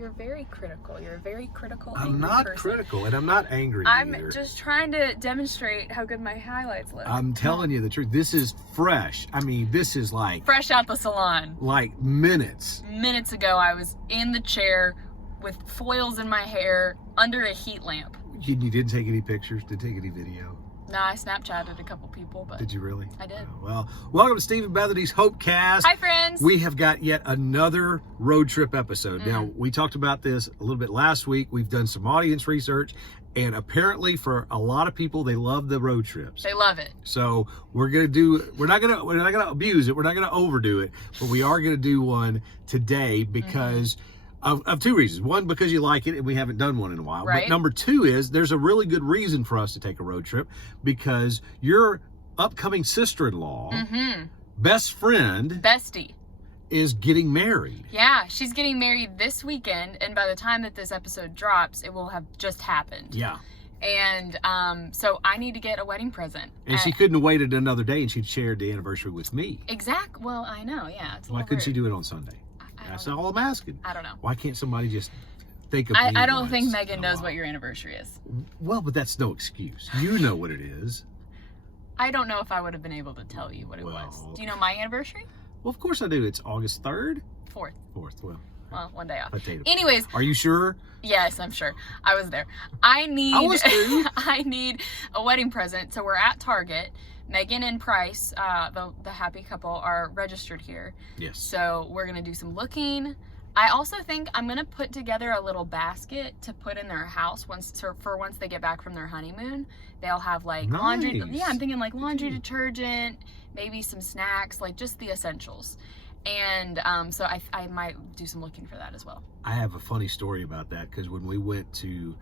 You're very critical. You're a very critical. I'm not person. critical, and I'm not angry. I'm either. just trying to demonstrate how good my highlights look. I'm telling you the truth. This is fresh. I mean, this is like fresh out the salon. Like minutes. Minutes ago, I was in the chair with foils in my hair under a heat lamp. You didn't take any pictures? Didn't take any video? No, I Snapchatted a couple people, but... Did you really? I did. Well, welcome to Steve and Bethany's Hopecast. Hi, friends. We have got yet another road trip episode. Now, we talked about this a little bit last week. We've done some audience research, and apparently for a lot of people, they love the road trips. They love it. So we're not gonna abuse it. We're not gonna overdo it, but we are gonna do one today because of two reasons. One, because you like it and we haven't done one in a while. Right. But number two is there's a really good reason for us to take a road trip because your upcoming sister-in-law, best friend, bestie, is getting married. Yeah, she's getting married this weekend, and by the time that this episode drops, it will have just happened. Yeah. And so I need to get a wedding present. And she couldn't have waited another day and she'd shared the anniversary with me. Exactly. Well, I know, yeah. It's Why couldn't she do it on Sunday? That's all I'm asking. I don't know. Why can't somebody just think of me I don't once think Megan in a knows while? what your anniversary is. Well, but that's no excuse. You know what it is. I don't know if I would have been able to tell you what it was. Do you know my anniversary? Well, of course I do. It's August 3rd? 4th. 4th, Well, one day off. Potato. Anyways. Are you sure? Yes, I'm sure. I was there. I was too. I need a wedding present. So we're at Target. Megan and Price, the happy couple, are registered here. Yes. So we're going to do some looking. I also think I'm going to put together a little basket to put in their house once they get back from their honeymoon. They'll have like laundry. Yeah, I'm thinking like laundry detergent, maybe some snacks, like just the essentials. And so I might do some looking for that as well. I have a funny story about that because when we went to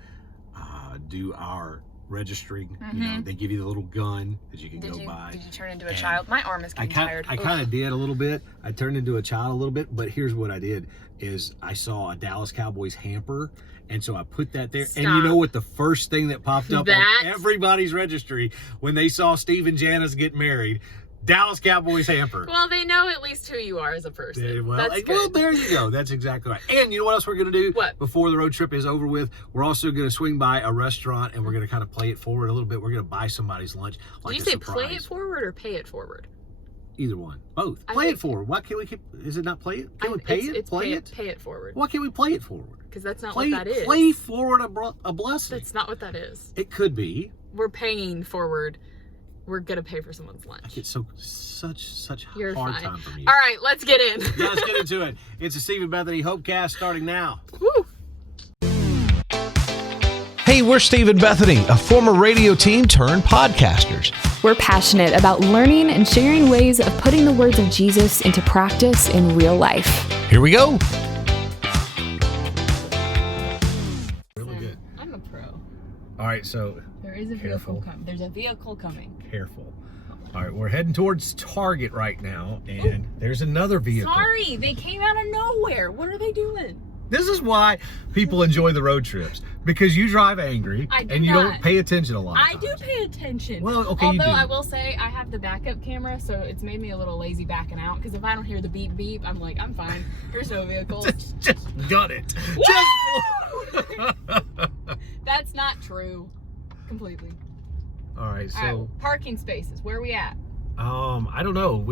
do our registering, you know, they give you the little gun that you can go buy. Did you turn into a child? My arm is getting tired. I kind of did a little bit. I turned into a child a little bit, but here's what I did is I saw a Dallas Cowboys hamper, and so I put that there. Stop. And you know what the first thing that popped up on everybody's registry when they saw Steve and Janice get married? Dallas Cowboys hamper. Well, they know at least who you are as a person. Well, there you go. That's exactly right. And you know what else we're going to do? What? Before the road trip is over with, we're also going to swing by a restaurant and we're going to kind of play it forward a little bit. We're going to buy somebody's lunch. Like Did you say play it forward or pay it forward? Either one. Both. Play it forward. Why can't we keep... Is it not play it? Can we pay it? Play it? Pay it forward. Why can't we play it forward? Because that's not what that is. Play forward a blessing. That's not what that is. It could be. We're paying forward. We're gonna pay for someone's lunch. I get such You're hard fine. time from you. All right, let's get in. Yeah, let's get into it. It's a Steve and Bethany Hopecast starting now. Woo. Hey, we're Steve and Bethany, a former radio team turned podcasters. We're passionate about learning and sharing ways of putting the words of Jesus into practice in real life. Here we go. Really good. I'm a pro. All right, so There is a vehicle coming. There's a vehicle coming. Careful. All right, we're heading towards Target right now, and there's another vehicle. Sorry, they came out of nowhere. What are they doing? This is why people enjoy the road trips, because you drive angry and you don't pay attention a lot. I do pay attention. Well, okay, you do. Although I will say I have the backup camera, so it's made me a little lazy backing out. Because if I don't hear the beep beep, I'm like, I'm fine. There's no vehicle. just got it. That's not true. Completely. All right, so All right, parking spaces. Where are we at? I don't know.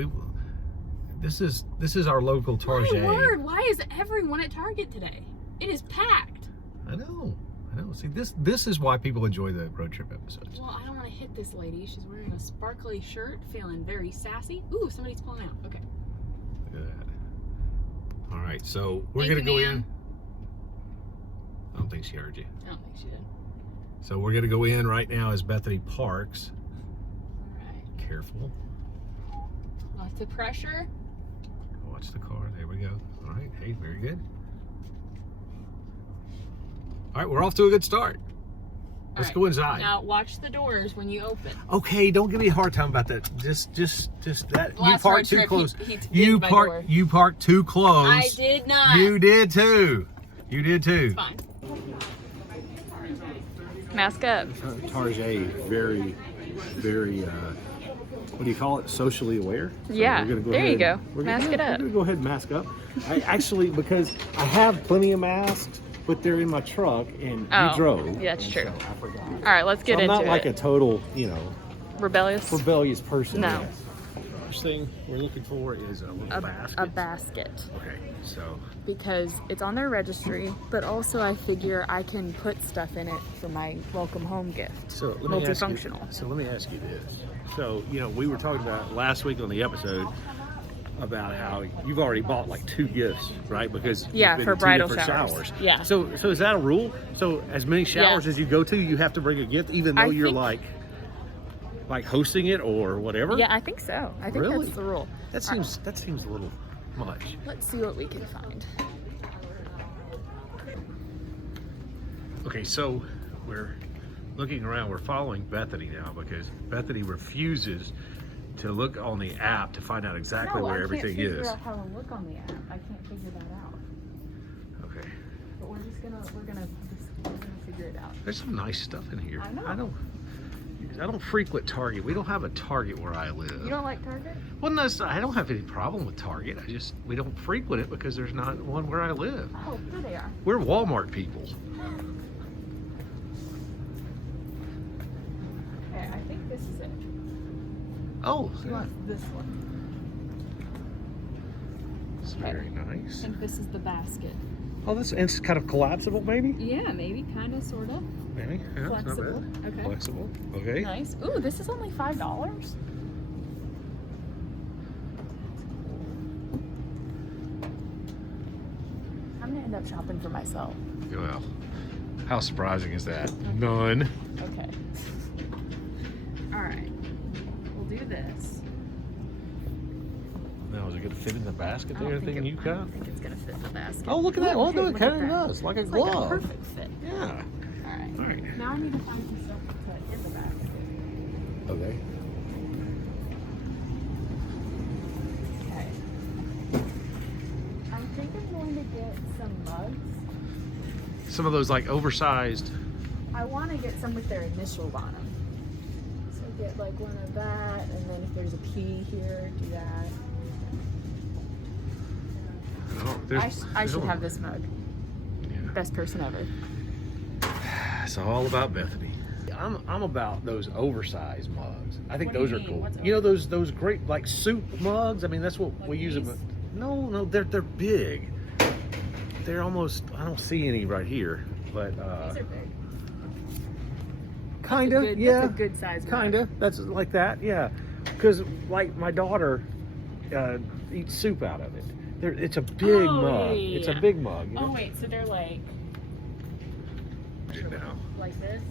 This is our local Target. My word, why is everyone at Target today? It is packed. I know. See, this is why people enjoy the road trip episodes. Well, I don't want to hit this lady. She's wearing a sparkly shirt, feeling very sassy. Ooh, somebody's pulling out. Okay. Look at that. All right, so we're gonna go in. I don't think she heard you. I don't think she did. So we're gonna go in right now as Bethany parks. All right. Careful. Lots of pressure. Watch the car. There we go. All right. Hey, very good. All right, we're off to a good start. Let's go inside. Now watch the doors when you open. Okay, don't give me a hard time about that. Just that. You parked too close. You parked too close. I did not. You did too. It's fine. Mask up. Target, very what do you call it? Socially aware. So Yeah, we're gonna go there ahead, you go. We're Mask it up. We're gonna go ahead and mask up. I actually, because I have plenty of masks, but they're in my truck, and you drove. Yeah, that's true. So I forgot. All right, let's get into it. I'm not like a total, rebellious person. No. Yes. First thing we're looking for is a little basket. A basket. Okay, so Because it's on their registry, but also I figure I can put stuff in it for my welcome home gift. So let me ask you, Multifunctional. let me ask you this. So, we were talking about last week on the episode about how you've already bought like 2 gifts, right? Because Yeah, you've been for to 2 bridal different showers. Yeah. So is that a rule? So as many showers as you go to, you have to bring a gift, even though you're think- like hosting it or whatever? Yeah, I think so. I think Really? that's the rule. That seems a little much. Let's see what we can find. Okay, so we're looking around. We're following Bethany now because Bethany refuses to look on the app to find out exactly where everything is. I can't figure out how to look on the app. I can't figure that out. Okay. But we're gonna figure it out. There's some nice stuff in here. I know. I don't frequent Target. We don't have a Target where I live. You don't like Target? Well, no, I don't have any problem with Target. We don't frequent it because there's not one where I live. Oh, here they are. We're Walmart people. Okay, I think this is it. Oh, She wants this one. it's very I nice. think this is the basket. Oh, it's kind of collapsible, maybe? Yeah, maybe, kind of, sort of. Maybe. Yeah, it's not Flexible. bad. Okay. Flexible. Okay. Nice. Ooh, this is only $5. I'm gonna end up shopping for myself. Well, how surprising is that? None. Okay. All right. We'll do this. Now, is it going to fit in the basket I there? don't think Anything you I got? don't think it's gonna fit in the basket. Oh, look at that. Ooh, Oh, hey, no, it look kind at of that. does. Like a It's glove. like a perfect fit. Yeah. All right. All right. Now I need to find some stuff to put in the basket. Okay. Okay. I think I'm going to get some mugs. Some of those like oversized. I want to get some with their initials on them. So get like one of that, and then if there's a P here, do that. Oh, I should have this mug. Yeah. Best person ever. It's all about Bethany. I'm about those oversized mugs. I think What do those you are mean? cool. What's You know those great like soup mugs. I mean that's what Like we use them. these? No, they're big. They're almost. I don't see any right here, but These are big. kind That's a of. good- Yeah. That's a good size mug. Kind of. That's like that. Yeah. Because like my daughter eats soup out of it. It's a big Oh, mug. yeah. It's a big mug. You Oh know? wait, so they're like Now. like this?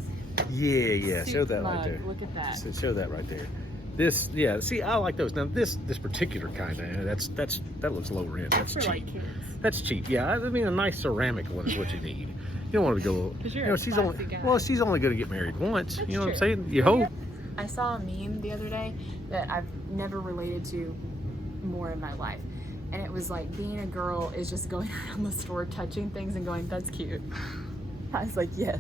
Yeah. Show Soup that mug. right there. Look at that. Show that right there. This, yeah. See, I like those. Now, this particular kind of that looks low rent. That's For cheap. like kids. That's cheap. Yeah, I mean a nice ceramic one is what you need. You don't want to go. 'Cause you're You know, a she's only classy guy. going to get married once. That's you know what I'm true. saying? You hope. I saw a meme the other day that I've never related to more in my life. And it was like being a girl is just going around the store touching things and going, that's cute. I was like, yes.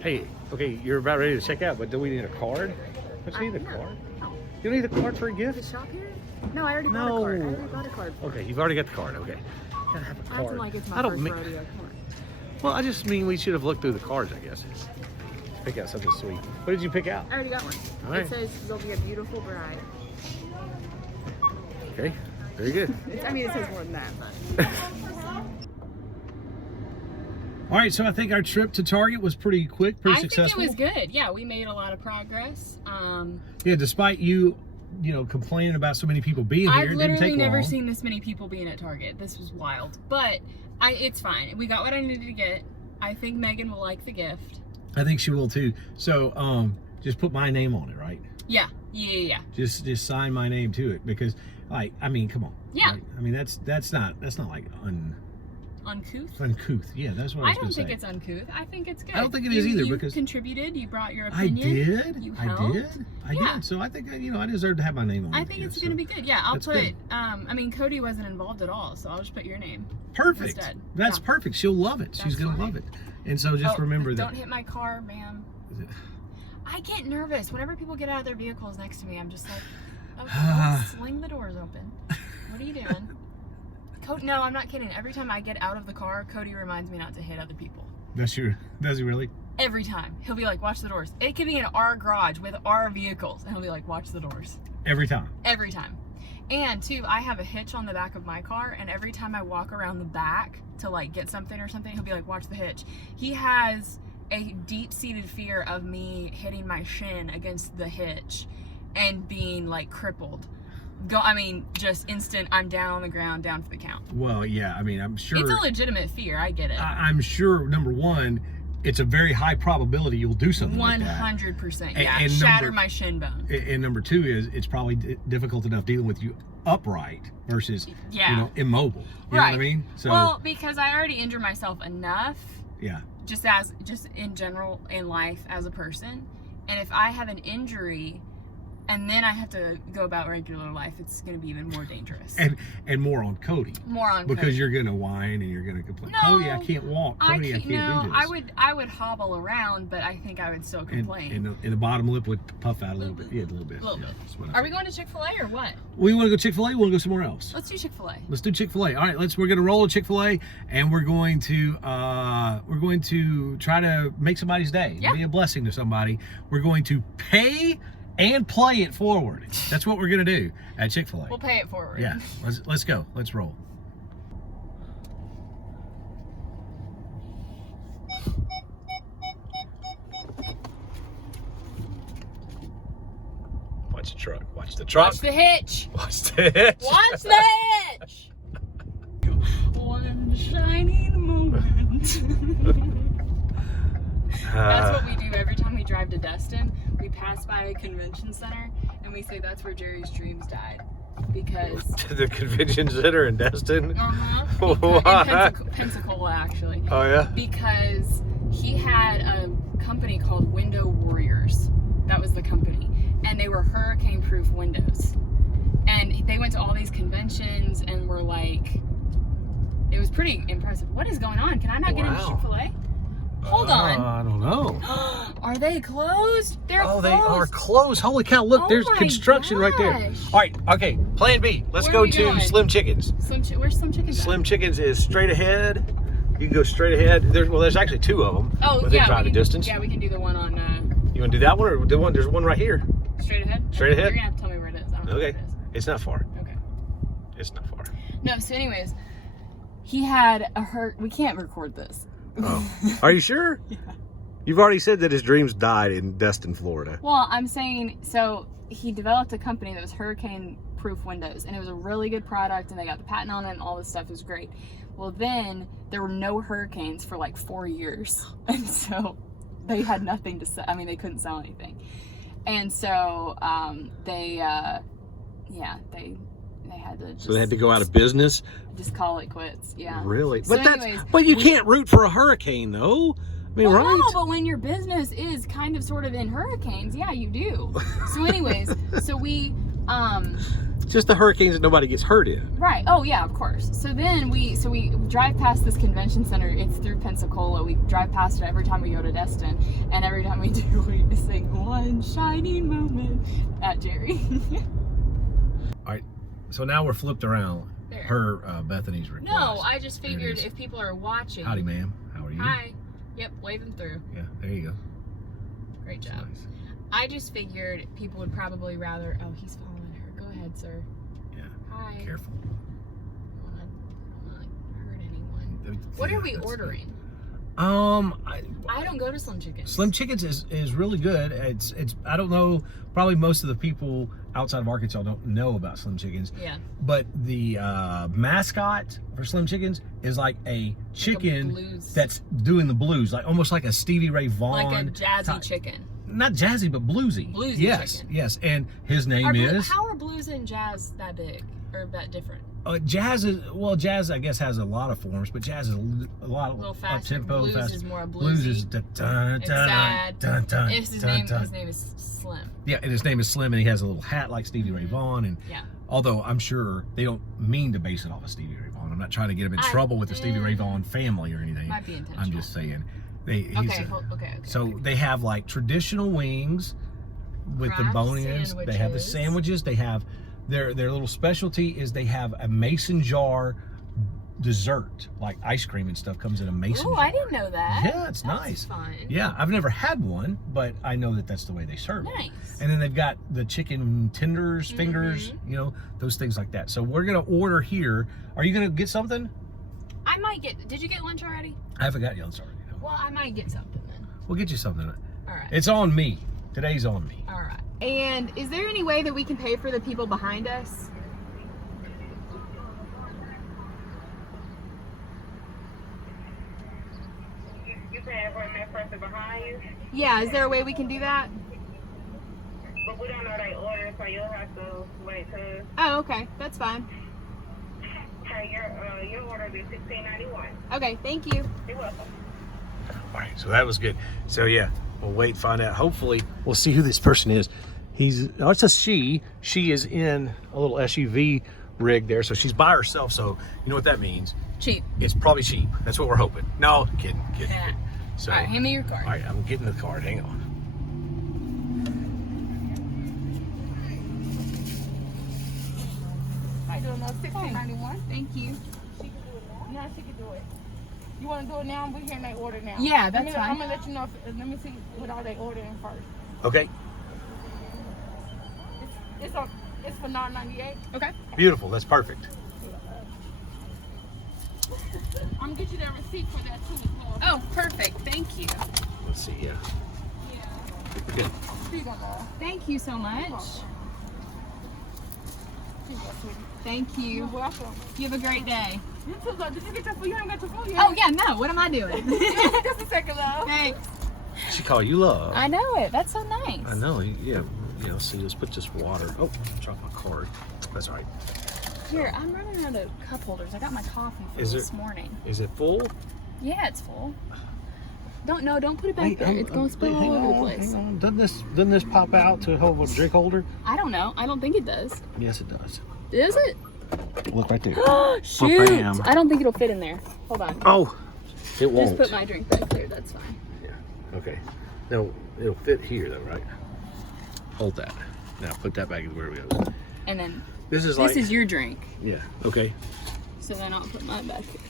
Hey, okay, you're about ready to check out, but do we need a card? Don't you need a No. card? No. You don't need a card for a The gift? shop here? No, I already bought a card. I already bought a card. Okay, you've already got the card. Okay. Gotta have a Acting card. like it's I my don't first mean- rodeo. Come on. Well, I just mean we should have looked through the cards, I guess. Pick out something sweet. What did you pick out? I already got one. All right. It says you'll be a beautiful bride. Okay, very good. I mean, it says more than that, but. All right, so I think our trip to Target was pretty quick, pretty successful. I think it was good. Yeah, we made a lot of progress. Yeah, despite you complaining about so many people being here, I've it didn't literally take never long. seen this many people being at Target. This was wild. But it's fine. We got what I needed to get. I think Megan will like the gift. I think she will too. So, just put my name on it, right? Yeah. Just sign my name to it because, I mean, come on. Yeah. Right? I mean, that's not like Uncouth? uncouth. Yeah, that's what I I was don't going to think say. it's uncouth. I think it's good. I don't think it is either you because- contributed. You brought your I opinion. did. You I helped. did. I Yeah. did. So I think I deserve to have my name on it. I think it's going to be good. Yeah, I'll that's put, good. I mean, Cody wasn't involved at all, so I'll just put your name. Perfect. instead. That's Yeah. perfect. She'll love it. She's That's going to fine. love it. And so just remember that. Don't hit my car, ma'am. I get nervous whenever people get out of their vehicles next to me. I'm just like, okay, sling the doors open. What are you doing? No, I'm not kidding. Every time I get out of the car, Cody reminds me not to hit other people. Does he really? Every time. He'll be like, watch the doors. It could be in our garage with our vehicles. And he'll be like, watch the doors. Every time? Every time. And two, I have a hitch on the back of my car. And every time I walk around the back to like get something or something, he'll be like, watch the hitch. He has a deep-seated fear of me hitting my shin against the hitch and being like crippled. Just instant, I'm down on the ground, down for the count. Well, yeah, I mean, I'm sure. It's a legitimate fear, I get it. I'm sure, number one, it's a very high probability you'll do something like that. 100%, yeah. And shatter my shin bone. And number two is, it's probably difficult enough dealing with you upright versus, immobile. You know what I mean? So, well, because I already injure myself enough. Yeah. Just in general in life as a person. And if I have an injury and then I have to go about regular life, it's going to be even more dangerous. And more on Cody. More on because Cody. You're going to whine and you're going to complain. No, Cody, I can't walk. Cody, I can't do this. I would hobble around, but I think I would still complain. And the bottom lip would puff out a little bit. Yeah, a little bit. Are we going to Chick-fil-A or what? We want to go Chick-fil-A. We want to go somewhere else. Let's do Chick-fil-A. Let's do Chick-fil-A. All right, we're going to roll a Chick-fil-A, and we're going to try to make somebody's day. Yeah. Be a blessing to somebody. We're going to pay and play it forward. That's what we're gonna do at Chick-fil-A. We'll pay it forward. Yeah, let's go. Let's roll. Watch the truck. Watch the truck. Watch the hitch. Watch the hitch. Watch the hitch. One shining moment. That's what we do every time we drive to Destin. We pass by a convention center and we say that's where Jerry's dreams died. Because the convention center in Destin? Why? In Pensacola, actually. Oh yeah? Because he had a company called Window Warriors. That was the company. And they were hurricane-proof windows. And they went to all these conventions and were like, it was pretty impressive. What is going on? Can I not get into Chick-fil-A? Hold on. I don't know. Are they closed? They're closed. They are closed. Holy cow, look, there's construction right there. All right, okay, plan B. Let's go to Slim Chickens. Where's Slim Chickens? Slim Chickens is straight ahead. You can go straight ahead. There's actually two of them. Oh, within driving distance. Yeah, we can do the one on... You want to do that one or do one? There's one right here. Straight ahead? Straight ahead? You're going to have to tell me where it is. I don't know where it is. It's not far. Okay. It's not far. No, so anyways, he had a we can't record this. Oh. Are you sure? Yeah. You've already said that his dreams died in Destin, Florida. Well, I'm saying, so he developed a company that was hurricane-proof windows, and it was a really good product, and they got the patent on it, and all this stuff was great. Well, then there were no hurricanes for like 4 years, and so they had nothing to sell. I mean, they couldn't sell anything, and so they had to. So they had to go out of business. Just call it quits. Yeah. Really? So but you can't root for a hurricane, though. I mean, well, right? No, but when your business is kind of sort of in hurricanes, yeah, you do. So anyways, so we It's just the hurricanes that nobody gets hurt in. Right. Oh yeah, of course. So then we drive past this convention center. It's through Pensacola. We drive past it every time we go to Destin, and every time we do, we just sing one shining moment at Jerry. All right. So now we're flipped around. There. Per Bethany's request. No, I just figured if people are watching. Howdy, ma'am. How are you? Hi. Yep, waving through. Yeah, there you go. Great job. Nice. I just figured people would probably rather. Oh, he's following her. Go ahead, sir. Yeah. Hi. Careful. I don't want to hurt anyone. What are we ordering? I don't go to Slim Chickens. Slim Chickens is really good. It's I don't know, probably most of the people outside of Arkansas don't know about Slim Chickens. Yeah. But the mascot for Slim Chickens is like a chicken that's doing the blues, like almost like a Stevie Ray Vaughan. Like a jazzy chicken. Not jazzy, but bluesy. Bluesy chicken. Yes. And his name is. How are blues and jazz that big or that different? Jazz I guess has a lot of forms, but jazz is a lot of up tempo. Blues is more bluesy. Blues is dun dun dun dun dun. His name is Slim. Yeah, and his name is Slim, and he has a little hat like Stevie Ray Vaughan. And yeah. Although I'm sure they don't mean to base it off of Stevie Ray Vaughan. I'm not trying to get him in trouble with the Stevie Ray Vaughan family or anything. Might be intentional. I'm just saying Okay. So they have like traditional wings with the Craft bone-ins. They have the sandwiches. They have their little specialty is they have a mason jar dessert, like ice cream and stuff comes in a mason jar. Oh, I didn't know that. Yeah, it's That's nice. Fun. Yeah, I've never had one, but I know that that's the way they serve it. Nice. And then they've got the chicken tenders, fingers, you know, those things like that. So we're gonna order here. Are you gonna get something? I might get. Did you get lunch already? I haven't got lunch already. No. Well, I might get something then. We'll get you something. All right. It's on me. Today's on me. All right. And is there any way that we can pay for the people behind us? You paying for the next person behind you? Yeah, is there a way we can do that? But we don't know they order, so you'll have to wait till. Oh, okay. That's fine. Okay, your order will be $16.91. Okay, thank you. You're welcome. All right, so that was good. So yeah, we'll wait and find out. Hopefully, we'll see who this person is. It's a she. She is in a little SUV rig there, so she's by herself. So you know what that means? Cheap. It's probably cheap. That's what we're hoping. No, kidding. Yeah. So, All right, hand me your card. all right, I'm getting the card. Hang on. I do know $16.91. Thank you. She can do it now. Now she can do it. You want to do it now? We're getting they order now. Yeah, that's fine. I'm gonna let you know. Let me see what all they ordering first. Okay, It's for $9.98. Okay. beautiful. That's perfect. I'm gonna get you that receipt for that too. As well. Oh, perfect. Thank you. Let's see. Yeah. Good. Here you go, girl. Thank you so much. Here you go, sweetie. Thank You're you. welcome. You have a great day. You too, love. Did you get your food? You haven't got your food yet. Oh, yeah, no. What am I doing? Just a second, love. Thanks. She called you love. I know it. That's so nice. I know. Yeah. You know. See, let's put this water. Oh, dropped my card. That's all right. Here, I'm running out of cup holders. I got my coffee for Is this it- morning. Is it full? Yeah, it's full. Don't put it back there. It's going to spill all over the place. Hang on. Doesn't this pop out to hold a drink holder? I don't know. I don't think it does. Yes, it does. Is it? Look right there. Shoot. bam. I don't think it'll fit in there. Hold on. Oh, it Just won't. put my drink back there. That's fine. Okay. No, it'll fit here though, right? Hold that. Now put that back where it goes. And then This is this is your drink. Yeah. Okay. So then I'll put mine back here.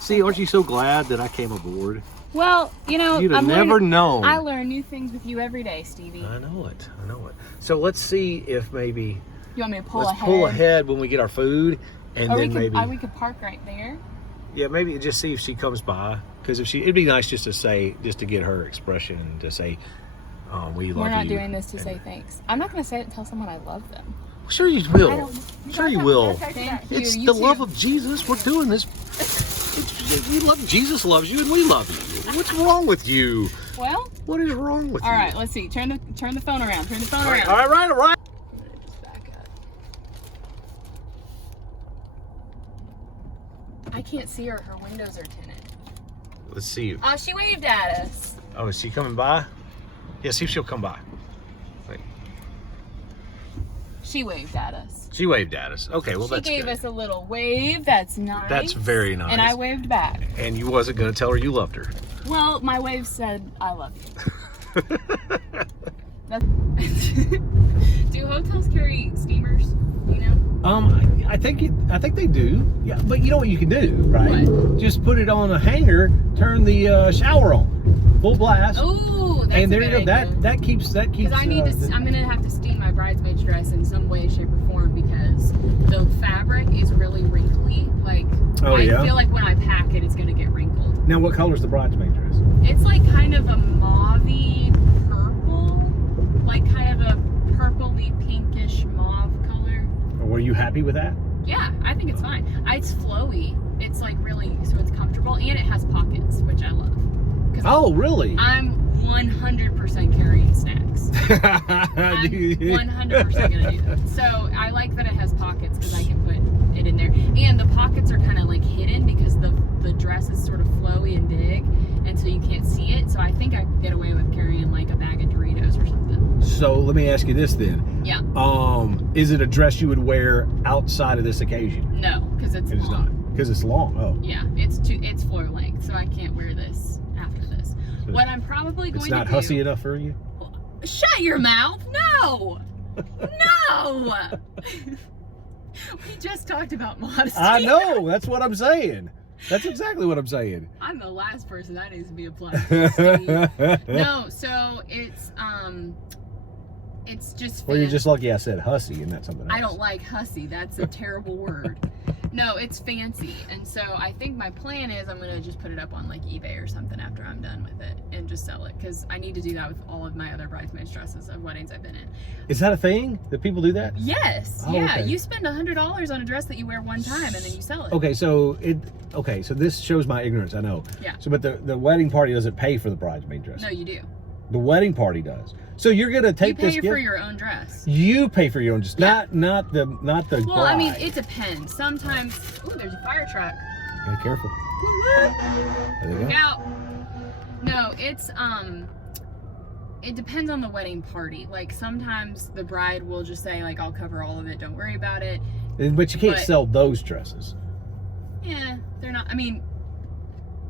See, aren't you so glad that I came aboard? Well, you know, You'd have I'm never learning- known. I learn new things with you every day, Stevie. I know it. I know it. So let's see if maybe You want me to pull let's ahead? pull ahead when we get our food, and Or then we could, maybe we could park right there. yeah, maybe just see if she comes by. Because it'd be nice just to get her expression and to say, we love you. We're not doing this to And- say thanks. I'm not going to say it and tell someone I love them. Sure you will. I don't- Sure you will. Thank you. It's You the too. love of Jesus. We're doing this. We love Jesus loves you and we love you. What's wrong with you? Well, What is wrong with all you? right. Let's see. Turn the phone around. Turn the phone All right, around. all right, all right. Just back up. I can't see her. Her windows are tinted. Let's see. Oh, she waved at us. Oh, is she coming by? Yeah, see if she'll come by. Wait. She waved at us. She waved at us. Okay, well She that's gave good. us a little wave. That's nice. That's very nice. And I waved back. And you wasn't going to tell her you loved her. Well, my wave said, I love you. That's Do hotels carry steamers? Do you know? I think they do. Yeah, but you know what you can do, right? What? Just put it on a hanger, turn the shower on, full blast, Oh, that's and there a you good go. idea. That keeps. Because I need to, I'm gonna have to steam my bridesmaid's dress in some way, shape, or form because the fabric is really wrinkly. Like, Oh, I yeah? feel like when I pack it, it's gonna get wrinkled. Now, what color's the bridesmaid dress? It's like kind of a mauvey purple, like kind of a purpley pinkish mauve color. Or were you happy with that? Yeah, I think it's fine. It's flowy. It's like really, so it's comfortable, and it has pockets, which I love. 'Cause Oh, really? I'm 100% carrying snacks. I'm 100% gonna do that. So I like that it has pockets because I can put it in there. And the pockets are kind of like hidden because the dress is sort of flowy and big, and so you can't see it. So I think I could get away with carrying like a bag of Doritos or something. So let me ask you this then. Yeah. Is it a dress you would wear outside of this occasion? No, because it's It is long. not. Because it's long. Oh. Yeah, it's floor length. so I can't wear this after this. So what I'm probably going to do... It's not hussy enough for you? Shut your mouth! No! No! We just talked about modesty. I know. That's what I'm saying. That's exactly what I'm saying. I'm the last person that needs to be applied to. No, so it's just Well, you're just lucky I said hussy and that's something else. I don't like hussy. That's a terrible word. No, it's fancy. And so I think my plan is I'm going to just put it up on like eBay or something after I'm done with it and just sell it, because I need to do that with all of my other bridesmaids dresses of weddings I've been in. Is that a thing? That people do that? Yes. Oh, yeah. okay. You spend $100 on a dress that you wear one time and then you sell it. Okay, so this shows my ignorance, I know. Yeah. So but the wedding party doesn't pay for the bridesmaid dress. No, you do. The wedding party does. So you're gonna take this You pay gift? for your own dress. You pay for your own, just Yeah. not the Well, bride. I mean, it depends. Sometimes, ooh, there's a fire truck. Okay, careful. There you Look go. out. No, it's it depends on the wedding party. Like sometimes the bride will just say like, I'll cover all of it, don't worry about it. But you can't But- sell those dresses. Yeah, they're not, I mean,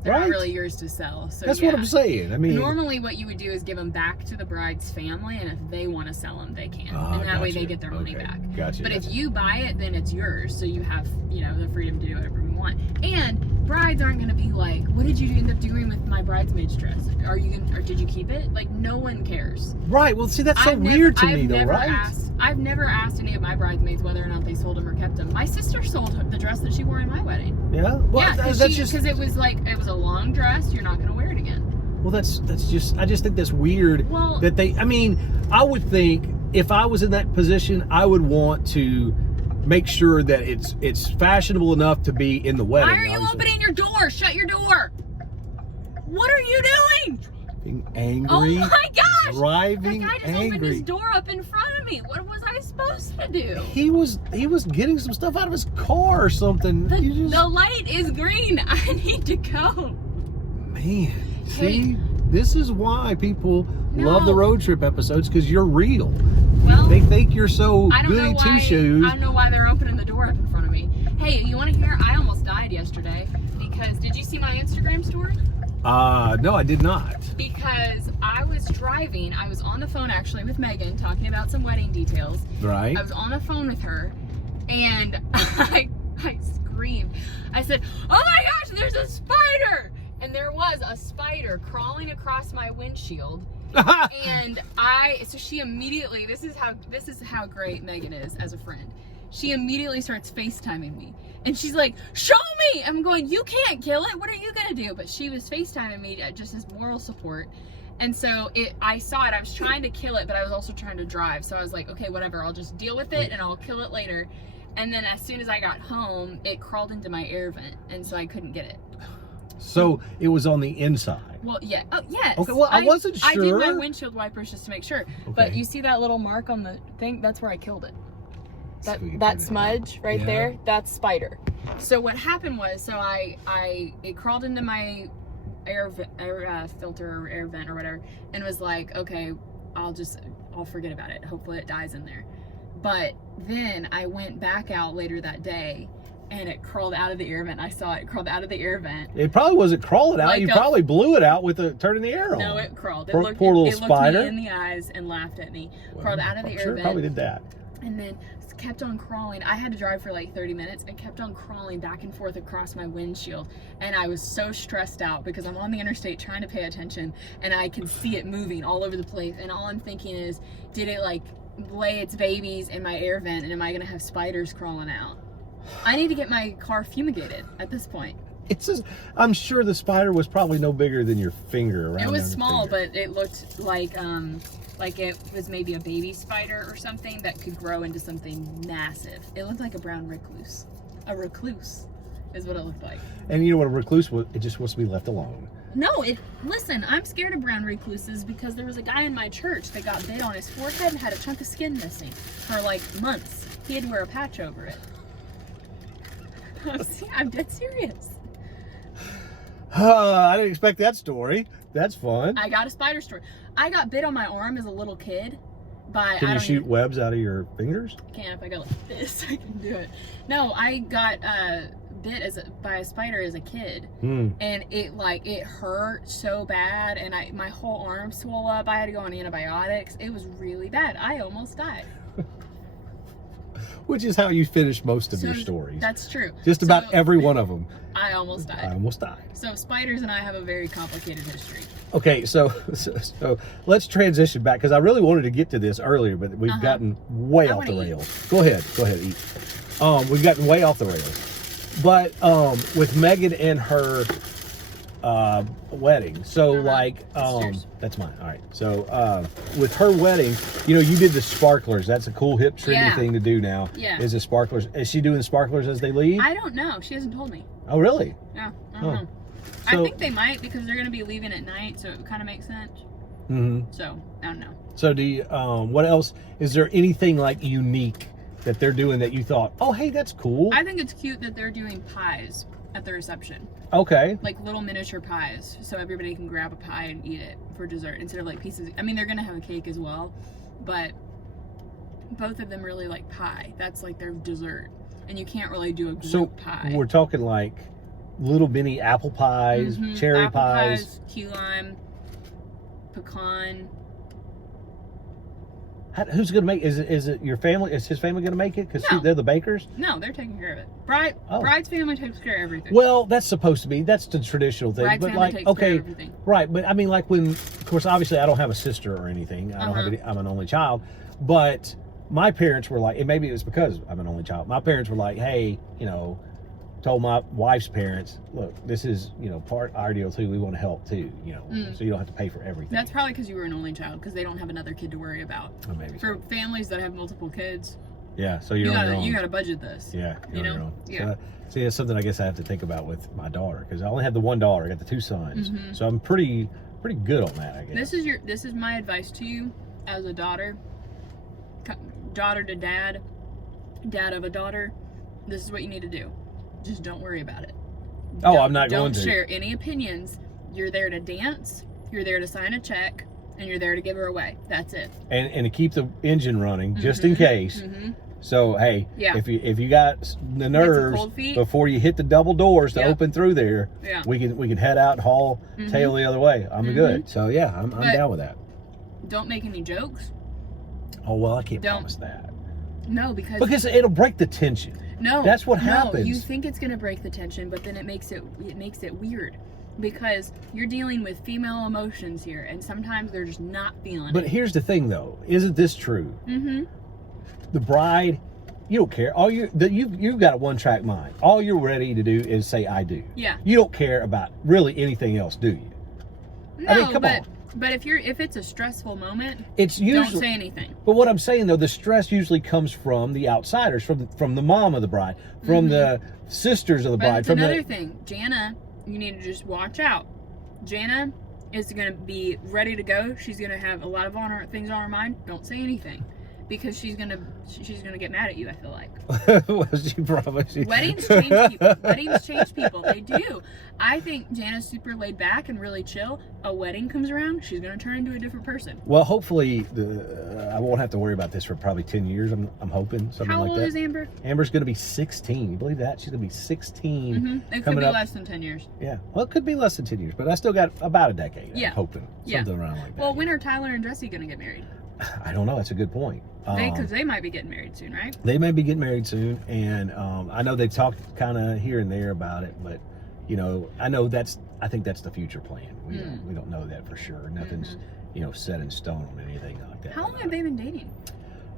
they're Right? not really yours to sell. So That's yeah. what I'm saying. I mean, Normally what you would do is give them back to the bride's family, and if they want to sell them, they can. Ah, and that way gotcha. they get their money Okay, back. gotcha, But gotcha. if you buy it, then it's yours. So you have, the freedom to do whatever you want. And brides aren't going to be like, what did you end up doing with my bridesmaid's dress? Or did you keep it? Like, no one cares. right. Well, see, that's so weird to me, though, right? I've never asked any of my bridesmaids whether or not they sold them or kept them. My sister sold the dress that she wore in my wedding. Yeah. Well, Yeah, that's just. because it was a long dress. You're not going to wear it again. Well, that's just. I just think that's weird. Well- that they. I mean, I would think if I was in that position, I would want to make sure that it's fashionable enough to be in the wedding. Why are you obviously. opening your door? Shut your door. What are you doing? Being angry. Oh my gosh! Driving That guy just opened his angry. door up in front of me. What was I supposed to do? He was getting some stuff out of his car or something. The light is green. I need to go. Man, Hey. see, this is why people love the No. road trip episodes, because you're real. Well, They think you're so I don't know goody why. two shoes. I don't know why they're opening the door up in front of me. Hey, you want to hear? I almost died yesterday because did you see my Instagram story? No, I did not. Because I was driving. I was on the phone actually with Megan talking about some wedding details. Right. I was on the phone with her, and I screamed. I said, "Oh my gosh, there's a spider!" And there was a spider crawling across my windshield. And so she immediately, this is how great Megan is as a friend. She immediately starts FaceTiming me. And she's like, show me! I'm going, you can't kill it. What are you gonna do? But she was FaceTiming me just as moral support. And so I saw it. I was trying to kill it, but I was also trying to drive. So I was like, okay, whatever. I'll just deal with it and I'll kill it later. And then as soon as I got home, it crawled into my air vent. And so I couldn't get it. So it was on the inside. Well, yeah. Oh, yes. Okay, well, I wasn't I did my sure. windshield wipers just to make sure. But Okay. you see that little mark on the thing? That's where I killed it. So we can That turn it smudge right Yeah. there, that's spider. So what happened was, it crawled into my air filter or air vent or whatever, and was like, okay, I'll forget about it. Hopefully it dies in there. But then I went back out later that day, and it crawled out of the air vent. I saw it crawled out of the air vent. It probably wasn't crawling out. Like you a- probably blew it out with turning the air on. No, it crawled. It Poor- looked, poor little it looked spider. me in the eyes and laughed at me. Well, Crawled out of the I'm air sure it vent. probably did that. And then kept on crawling. I had to drive for like 30 minutes and kept on crawling back and forth across my windshield. And I was so stressed out because I'm on the interstate trying to pay attention and I can see it moving all over the place. And all I'm thinking is, did it like lay its babies in my air vent and am I going to have spiders crawling out? I need to get my car fumigated at this point. I'm sure the spider was probably no bigger than your finger. Around It was on your small, finger. but it looked like it was maybe a baby spider or something that could grow into something massive. It looked like a brown recluse. A recluse is what it looked like. And you know what a recluse was? It just wants to be left alone. No, listen, I'm scared of brown recluses because there was a guy in my church that got bit on his forehead and had a chunk of skin missing for like months. He had to wear a patch over it. I'm dead serious. I didn't expect that story. That's fun. I got a spider story. I got bit on my arm as a little kid by. Can I you don't shoot even, webs out of your fingers? I can if I go like this. I can do it. No, I got bit by a spider as a kid, Mm. and it hurt so bad, and my whole arm swelled up. I had to go on antibiotics. It was really bad. I almost died. Which is how you finish most of So, your stories. That's true. Just about So, every one of them. I almost died. I almost died. So spiders and I have a very complicated history. Okay, so let's transition back because I really wanted to get to this earlier, but we've gotten way I off the wanna eat. rails. Go ahead, eat. We've gotten way off the rails, but with Megan and her wedding, so yours. that's mine. All right, so with her wedding, you did the sparklers. That's a cool, hip, trendy Yeah. thing to do now. Yeah. Is the sparklers? Is she doing sparklers as they leave? I don't know. She hasn't told me. Oh, really? Yeah, I don't know. So- I think they might because they're going to be leaving at night, so it kind of makes sense. Mm-hmm. So I don't know. So do you, what else? Is there anything like unique that they're doing that you thought, oh, hey, that's cool? I think it's cute that they're doing pies at the reception, Okay. like little miniature pies, so everybody can grab a pie and eat it for dessert instead of like pieces. I mean, they're going to have a cake as well, but both of them really like pie. That's like their dessert, and you can't really do a group pie. We're talking like little mini apple pies, cherry Apple pies. key lime, pecan. Who's going to make? Is it your family? Is his family going to make it? Because No. they're the bakers. No, they're taking care of it. Oh. Bride's family takes care of everything. Well, that's supposed to be. That's the traditional thing. Bride's but family like, takes care okay, of everything. right. But I mean, like when, of course, obviously, I don't have a sister or anything. I don't have any. I'm an only child. But my parents were like, and maybe it was because I'm an only child. My parents were like, hey, told my wife's parents, look, this is, part our deal too. We want to help too, so you don't have to pay for everything. That's probably because you were an only child, because they don't have another kid to worry about. Or maybe For so. families that have multiple kids, Yeah, so you're on your own. you gotta budget this. Yeah, you're on your own. Yeah. So, see, that's something I guess I have to think about with my daughter, because I only have the one daughter. I got the two sons, so I'm pretty good on that, I guess. This is my advice to you as a daughter to dad of a daughter. This is what you need to do. Just don't worry about it. Oh, I'm not going to. Don't share any opinions. You're there to dance, you're there to sign a check, and you're there to give her away. That's it. And to keep the engine running, just in case. So, hey, Yeah. if you got the nerves cold feet. before you hit the double doors to Yep. open through there, Yeah. we can head out and haul tail the other way. I'm good. So, yeah, I'm down with that. Don't make any jokes. Oh, well, I can't Don't. promise that. No, because it'll break the tension. no, That's what no, happens. You think it's gonna break the tension, but then it makes it weird, because you're dealing with female emotions here, and sometimes they're just not feeling But it. here's the thing, though. Isn't this true? Mm-hmm. The bride, you don't care. You've got a one-track mind. All you're ready to do is say, I do. Yeah. You don't care about really anything else, do you? No, I mean, come on. But if it's a stressful moment, It's usually. don't say anything. But what I'm saying, though, the stress usually comes from the outsiders, from the mom of the bride, from the sisters of the But bride. that's From another thing. Jana, you need to just watch out. Jana is going to be ready to go. She's going to have a lot of things on her mind. Don't say anything, because she's going to get mad at you, I feel like. Well, she probably. Weddings change people. Weddings change people. They do. I think Jana's super laid back and really chill. A wedding comes around, she's going to turn into a different person. Well, hopefully, I won't have to worry about this for probably 10 years. I'm hoping something How like old that. is Amber? Amber's going to be 16. You believe that? She's going to be 16. It could coming be up. less than 10 years. Yeah. Well, it could be less than 10 years, but I still got about a decade. Yeah. I'm hoping. Yeah. Something around like that. Well, when are Tyler and Jesse going to get married? I don't know. That's a good point. Because they might be getting married soon, right? They may be getting married soon, and I know they talked kind of here and there about it, but I think that's the future plan. We don't know that for sure. Nothing's set in stone on anything like that. How long have they been dating?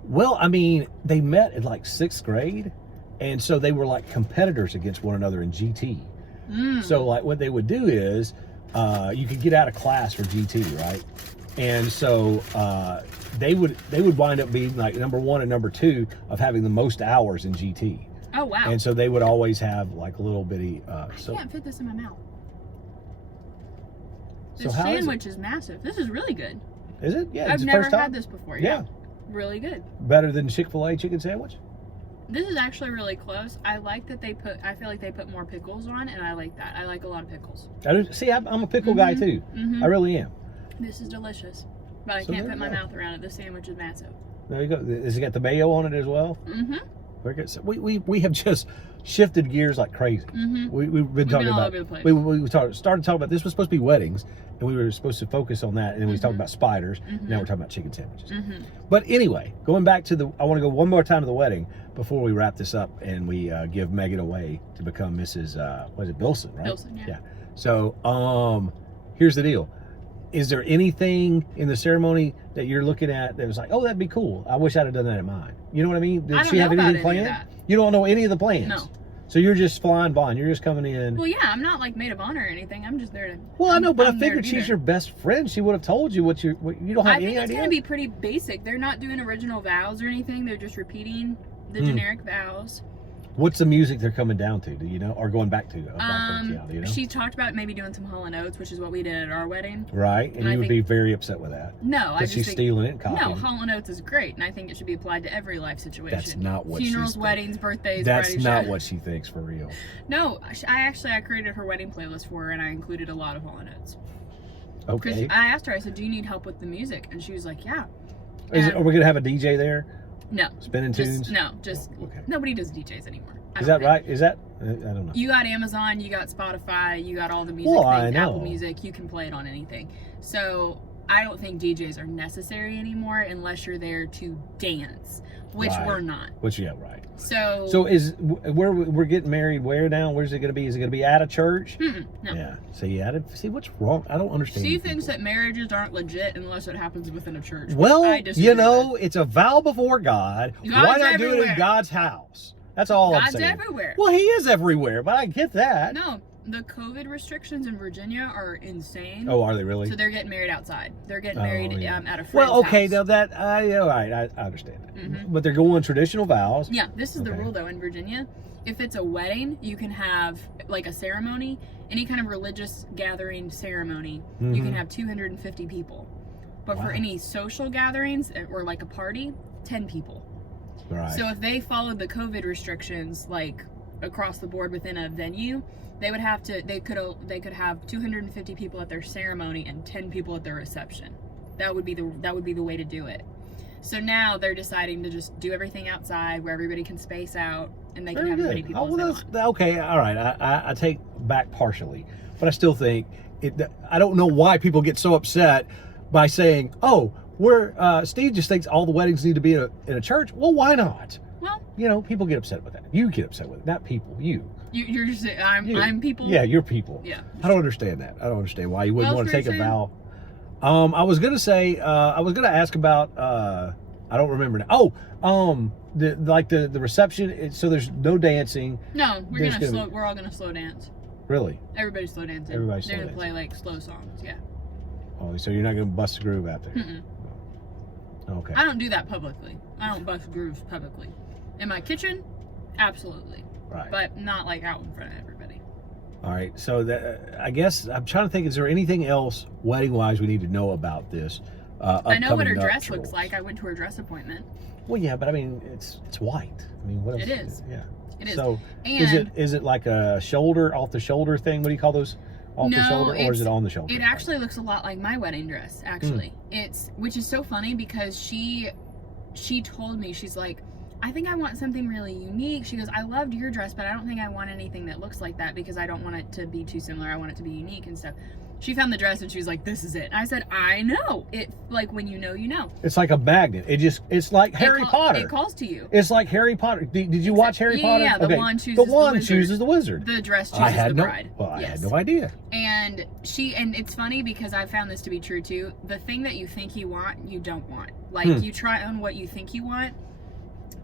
Well, I mean, they met in like 6th grade, and so they were like competitors against one another in GT. So like what they would do is you could get out of class for GT, right? And so they would wind up being like number 1 and number 2 of having the most hours in GT. Oh, wow. And so they would always have like a little bitty. I can't fit this in my mouth. So This how is it? sandwich is massive. This is really good. Is it? Yeah, I've it's the never first time? had this before. Yeah. Really good. Better than Chick-fil-A chicken sandwich? This is actually really close. I like that I feel like they put more pickles on, and I like that. I like a lot of pickles. See, I'm a pickle guy too. I really am. This is delicious. But I So can't there put you my go. mouth around it. This sandwich is massive. There you go. Has it got the mayo on it as well? Very good. So we have just shifted gears like crazy. Mm-hmm. We've been talking all about. over the place. We started talking about this was supposed to be weddings, and we were supposed to focus on that, and then we was talking about spiders. Now we're talking about chicken sandwiches. But anyway, going back to I want to go one more time to the wedding before we wrap this up, and we give Megan away to become Mrs. What is it, Bilson, right? Bilson, yeah. So here's the deal. Is there anything in the ceremony that you're looking at that was like, oh, that'd be cool? I wish I'd have done that in mine. You know what I mean? Did I don't she have know about anything any of planned? that. You don't know any of the plans? No. So you're just flying blind. You're just coming in. Well, yeah, I'm not like maid of honor or anything. I'm just there to. Well, I know, but I'm I there figured to be she's there. your best friend. She would have told you what you don't have I think any it's idea. gonna be pretty basic. They're not doing original vows or anything. They're just repeating the generic vows. What's the music they're coming down to? Do you know? Or going back to? Do you know? She talked about maybe doing some Hall & Oates, which is what we did at our wedding. Right, and I you would think- be very upset with that. No, I Because just she's think stealing it and copying. no, Hall & Oates is great, and I think it should be applied to every life situation. That's not what funerals, she's weddings, birthdays. That's variety not show- what she thinks for real. No, I created her wedding playlist for her, and I included a lot of Hall & Oates. Because Okay. I asked her, I said, "Do you need help with the music?" And she was like, "Yeah." Are we gonna have a DJ there No. spinning tunes? Okay. Nobody does DJs anymore. I Is don't that think. right? Is that? I don't know. You got Amazon, you got Spotify, you got all the music Well, I things, know. Apple Music, you can play it on anything. So I don't think DJs are necessary anymore unless you're there to dance, which Right. we're not. Which, yeah, right. So is where we're getting married? Where now? Where's it going to be? Is it going to be at a church? no. Yeah. See what's wrong? I don't understand. She you thinks people. that marriages aren't legit unless it happens within a church. which Well, I disagree you know, with. it's a vow before God. Why God's not do it in everywhere. God's house? That's all I'm God's saying. everywhere. Well, He is everywhere, but I get that. No, the COVID restrictions in Virginia are insane. Oh, are they really? So they're getting married outside. They're getting Oh, married yeah. at a friend's Well, okay, house. now that all right, I understand that. But they're going traditional vows. Yeah, this is the Okay. rule though in Virginia. If it's a wedding, you can have like a ceremony, any kind of religious gathering ceremony, you can have 250 people. But for Wow. any social gatherings or like a party, 10 people. Right. So if they followed the COVID restrictions like across the board within a venue, they could have 250 people at their ceremony and 10 people at their reception. That would be the way to do it. So now they're deciding to just do everything outside where everybody can space out and they can Very have as many good. people Oh, well, as they want. okay. All right. I take back partially, but I still think I don't know why people get so upset by saying, "Oh, Steve just thinks all the weddings need to be in a church." Well, why not? Well, You know, people get upset with that. You get upset with it, not people. you're just saying You. I'm people. Yeah, you're people. Yeah. I don't understand that. I don't understand why you wouldn't Well, want to take a Christian. vow. I was gonna say, I was gonna ask about. I don't remember now. Oh, the reception. So there's no dancing. No, There's gonna be- we're all gonna slow dance. Really? Everybody's slow dancing. Everybody's They're slow gonna play like slow songs. Yeah. Oh, so you're not gonna bust a groove out there? Mm-mm. Okay. I don't do that publicly. I don't bust grooves publicly. In my kitchen, absolutely, Right. but not like out in front of everybody. All right. So I guess I'm trying to think. Is there anything else wedding-wise we need to know about this? I know what her upcoming dress nuptials? looks like. I went to her dress appointment. Well, yeah, but I mean, it's white. I mean, what else? It is. Yeah. It is. So And is it like a off the shoulder thing? What do you call those? Off the No, shoulder, or is it's- it on the shoulder? it actually looks a lot like my wedding dress, actually. Which is so funny because she told me, she's like, I think I want something really unique. She goes, I loved your dress, but I don't think I want anything that looks like that because I don't want it to be too similar. I want it to be unique and stuff. She found the dress and she was like, this is it. And I said, I know. It, like, when you know, you know. It's like a magnet. It's like Harry Potter. It calls to you. It's like Harry Potter. Did you watch Harry Yeah, Potter? yeah, the Okay. wand chooses the the wand wizard. chooses the wizard. The dress chooses I had the no. bride. Well, I Yes. had no idea. And it's funny because I found this to be true too. The thing that you think you want, you don't want. Like you try on what you think you want.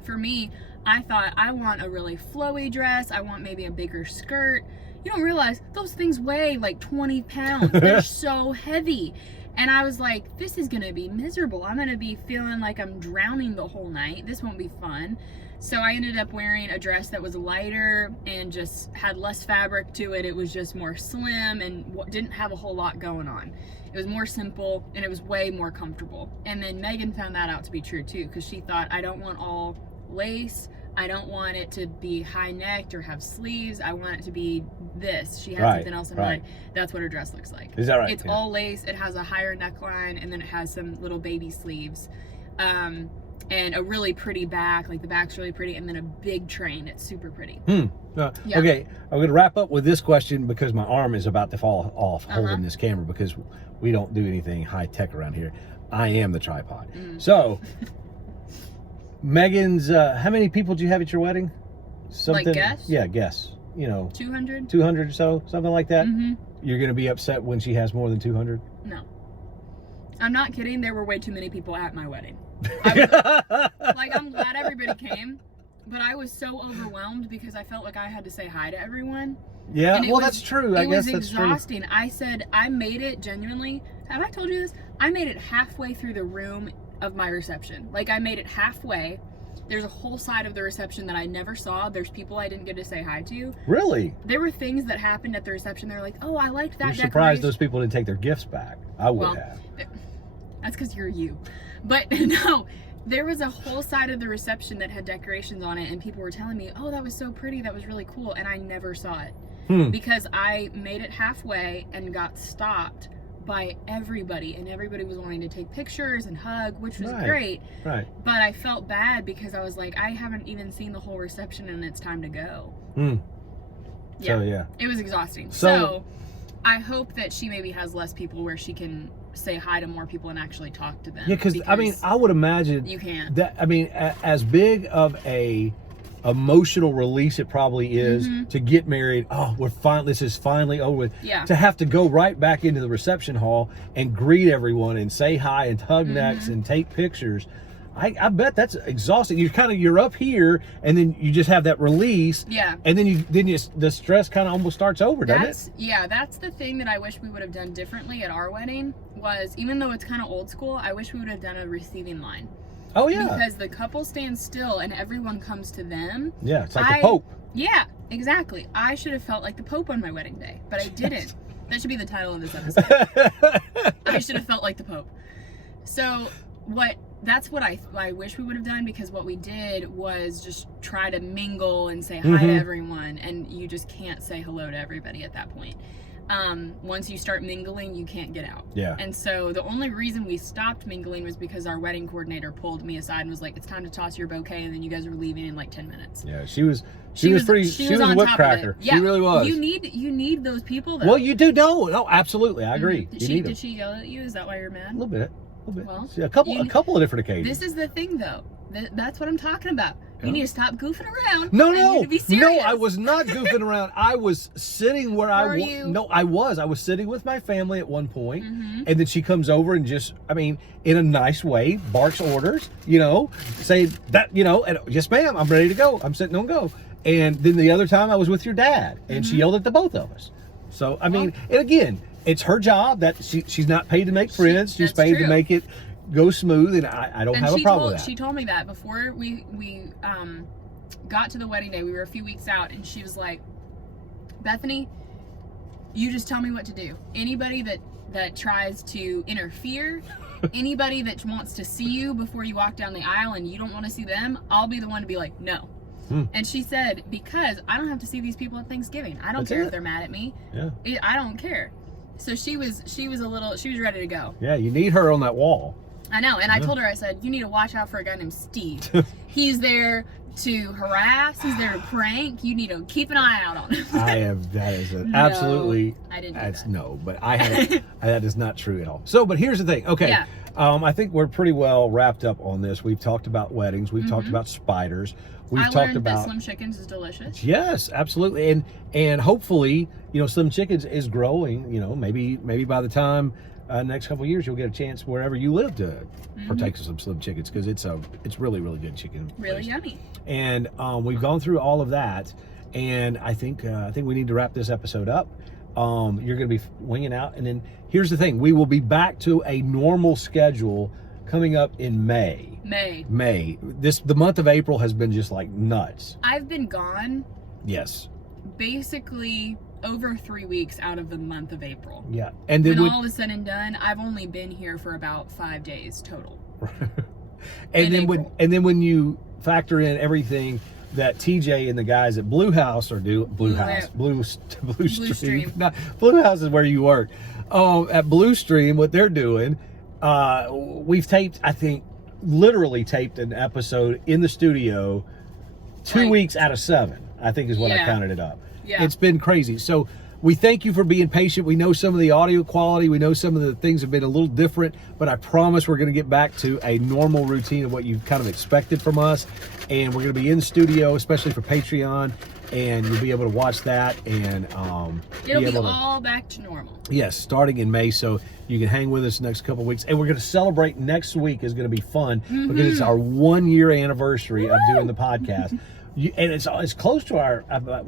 For me, I thought I want a really flowy dress. I want maybe a bigger skirt. You don't realize those things weigh like 20 pounds. They're so heavy. And I was like, this is going to be miserable. I'm going to be feeling like I'm drowning the whole night. This won't be fun. So I ended up wearing a dress that was lighter and just had less fabric to it. It was just more slim and didn't have a whole lot going on. It was more simple and it was way more comfortable. And then Megan found that out to be true too, because she thought, I don't want all lace. I don't want it to be high necked or have sleeves. I want it to be this. She had something else in mind. That's what her dress looks like. Is that right? It's all lace. It has a higher neckline and then it has some little baby sleeves. and a really pretty back, like the back's really pretty, and then a big train. It's super pretty. Yeah. Yeah. Okay, I'm going to wrap up with this question because my arm is about to fall off holding this camera because we don't do anything high tech around here. I am the tripod. So, Megan's, how many people do you have at your wedding? Something, like guess? Yeah, guess. 200? 200 or so, something like that. You're going to be upset when she has more than 200? No. I'm not kidding. There were way too many people at my wedding. I'm glad everybody came, but I was so overwhelmed because I felt like I had to say hi to everyone. Yeah, well, that's true. I guess that's true. It was exhausting. I said, I made it genuinely. Have I told you this? I made it halfway through the room of my reception. Like, I made it halfway. There's a whole side of the reception that I never saw. There's people I didn't get to say hi to. Really? There were things that happened at the reception. They're like, oh, I liked that You're decoration. surprised those people didn't take their gifts back. I would have. That's because you're you. But no, there was a whole side of the reception that had decorations on it, and people were telling me, oh, that was so pretty, that was really cool, and I never saw it. Because I made it halfway and got stopped by everybody, and everybody was wanting to take pictures and hug, which was great. Right. But I felt bad because I was like, I haven't even seen the whole reception, and it's time to go. So, yeah. It was exhausting. So I hope that she maybe has less people where she can say hi to more people and actually talk to them. Yeah, because I mean, I would imagine you can't. That, I mean, as big of a emotional release it probably is to get married. Oh, this is finally over with. Yeah. To have to go right back into the reception hall and greet everyone and say hi and hug necks and take pictures. I bet that's exhausting. You're up here, and then you just have that release. Yeah. And then the stress kind of almost starts over, doesn't it? Yeah, that's the thing that I wish we would have done differently at our wedding. Was, even though it's kind of old school, I wish we would have done a receiving line. Oh yeah. Because the couple stands still and everyone comes to them. Yeah, it's like the Pope. Yeah, exactly. I should have felt like the Pope on my wedding day, but I didn't. That should be the title of this episode. I should have felt like the Pope. So that's what I wish we would have done, because what we did was just try to mingle and say hi to everyone, and you just can't say hello to everybody at that point. Once you start mingling, you can't get out. Yeah. And so the only reason we stopped mingling was because our wedding coordinator pulled me aside and was like, it's time to toss your bouquet, and then you guys are leaving in like 10 minutes. Yeah, she was a whip cracker. Yeah. She really was. You need those people though. Well, you do. No, absolutely. I agree. Did she yell at you? Is that why you're mad? A little bit. Well, a couple of different occasions. This is the thing though. That's what I'm talking about. You need to stop goofing around. No, You need to be serious. no, I was not goofing around. I was sitting where I was. No, I was sitting with my family at one point, and then she comes over and just, I mean, in a nice way, barks orders, saying that, and, yes ma'am, I'm ready to go. I'm sitting on go. And then the other time I was with your dad, and she yelled at the both of us. So, I mean, and again, it's her job. That she's not paid to make friends. She's paid to make it go smooth, and I don't have a problem with that. She told me that before we got to the wedding day. We were a few weeks out, and she was like, Bethany, you just tell me what to do. Anybody that tries to interfere, anybody that wants to see you before you walk down the aisle and you don't want to see them, I'll be the one to be like, no. And she said, because I don't have to see these people at Thanksgiving. I don't care if they're mad at me. Yeah. I don't care. So she was ready to go. Yeah, you need her on that wall. I know, and I told her, I said, you need to watch out for a guy named Steve. He's there to harass, he's there to prank. You need to keep an eye out on him. That is absolutely. I didn't do that's that. No, but that is not true at all. So, but here's the thing. Okay. Yeah. I think we're pretty well wrapped up on this. We've talked about weddings. We've talked about spiders. We've talked about that Slim Chickens is delicious. Yes, absolutely. And hopefully, Slim Chickens is growing. Maybe by the time next couple of years, you'll get a chance wherever you live to partake of some Slim Chickens, because it's really, really good chicken. Really yummy. And we've gone through all of that, and I think we need to wrap this episode up. You're going to be winging out, and then here's the thing: we will be back to a normal schedule coming up in May. The month of April has been just like nuts. I've been gone. Yes. Basically over 3 weeks out of the month of April. Yeah. And then when all is said and done, I've only been here for about 5 days total. and then when you factor in everything that TJ and the guys at Blue House are doing, Blue Stream. Not, Blue House is where you work. At Blue Stream, what they're doing, we've taped, I think, literally taped an episode in the studio 2 Like- weeks out of 7, I think is what I Yeah. counted it up. Yeah. It's been crazy. So we thank you for being patient. We know some of the audio quality, we know some of the things have been a little different, but I promise we're going to get back to a normal routine of what you've kind of expected from us. And we're going to be in studio, especially for Patreon, and you'll be able to watch that and It'll be all back to normal. Yes, starting in May, so you can hang with us the next couple of weeks. And we're going to celebrate next week. Is going to be fun because it's our 1-year anniversary of doing the podcast. And it's close to our,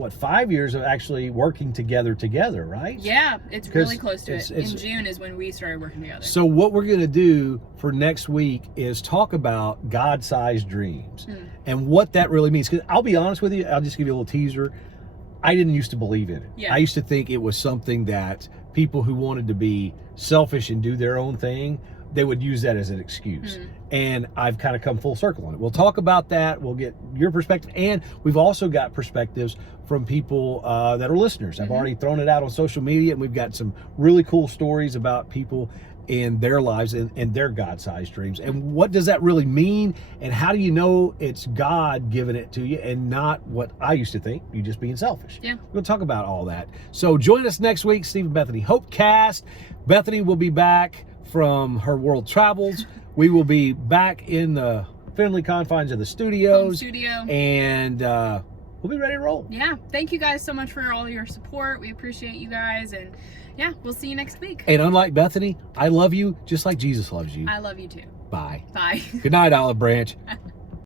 5 years of actually working together, right? Yeah, it's really close to it's- it. In June is when we started working together. So what we're going to do for next week is talk about God-sized dreams and what that really means. Because I'll be honest with you, I'll just give you a little teaser. I didn't used to believe in it. Yeah. I used to think it was something that people who wanted to be selfish and do their own thing, they would use that as an excuse. And I've kind of come full circle on it. We'll talk about that. We'll get your perspective. And we've also got perspectives from people that are listeners. I've already thrown it out on social media, and we've got some really cool stories about people in their lives and their God-sized dreams. And what does that really mean? And how do you know it's God giving it to you and not what I used to think, you just being selfish? Yeah. We'll talk about all that. So join us next week, Steve and Bethany Hopecast. Bethany will be back from her world travels. We will be back in the friendly confines of the Home studios. studio. And we'll be ready to roll. Yeah, thank you guys so much for all your support. We appreciate you guys, and yeah, we'll see you next week. And unlike Bethany, I love you just like Jesus loves you. I love you too. Bye. Bye. Good night, Olive Branch.